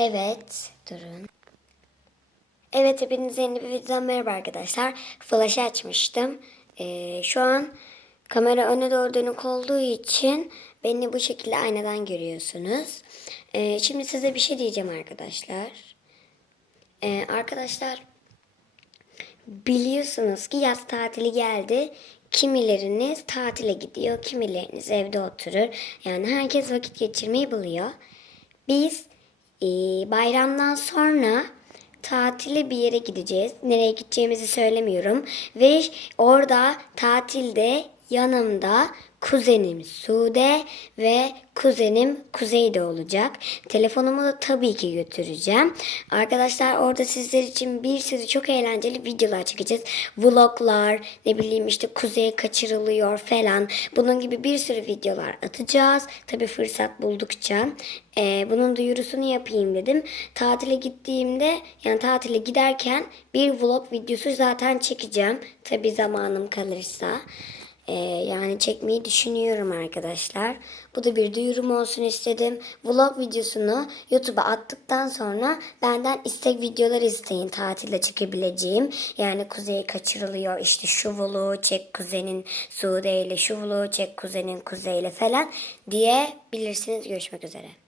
Evet, durun. Evet, hepinize yeni bir videodan merhaba arkadaşlar. Flash'ı açmıştım. Ee, şu an kamera öne doğru dönük olduğu için beni bu şekilde aynadan görüyorsunuz. Ee, şimdi size bir şey diyeceğim arkadaşlar. Ee, arkadaşlar biliyorsunuz ki yaz tatili geldi. Kimileriniz tatile gidiyor, kimileriniz evde oturur. Yani herkes vakit geçirmeyi buluyor. Biz e, bayramdan sonra tatile bir yere gideceğiz. Nereye gideceğimizi söylemiyorum. Ve orada tatilde yanımda kuzenim Sude ve kuzenim Kuzey de olacak. Telefonumu da tabii ki götüreceğim. Arkadaşlar orada sizler için bir sürü çok eğlenceli videolar çekeceğiz. Vloglar, ne bileyim işte Kuzey kaçırılıyor falan. Bunun gibi bir sürü videolar atacağız. Tabii fırsat buldukça. Ee, bunun duyurusunu yapayım dedim. Tatile gittiğimde yani tatile giderken bir vlog videosu zaten çekeceğim. Tabii zamanım kalırsa. Ee, yani çekmeyi düşünüyorum arkadaşlar. Bu da bir duyurum olsun istedim. Vlog videosunu YouTube'a attıktan sonra benden istek videolar isteyin tatilde çekebileceğim. Yani kuzey kaçırılıyor işte şu vlogu çek kuzenin Sude ile şu vlogu çek kuzenin kuzeyle falan diye bilirsiniz. Görüşmek üzere.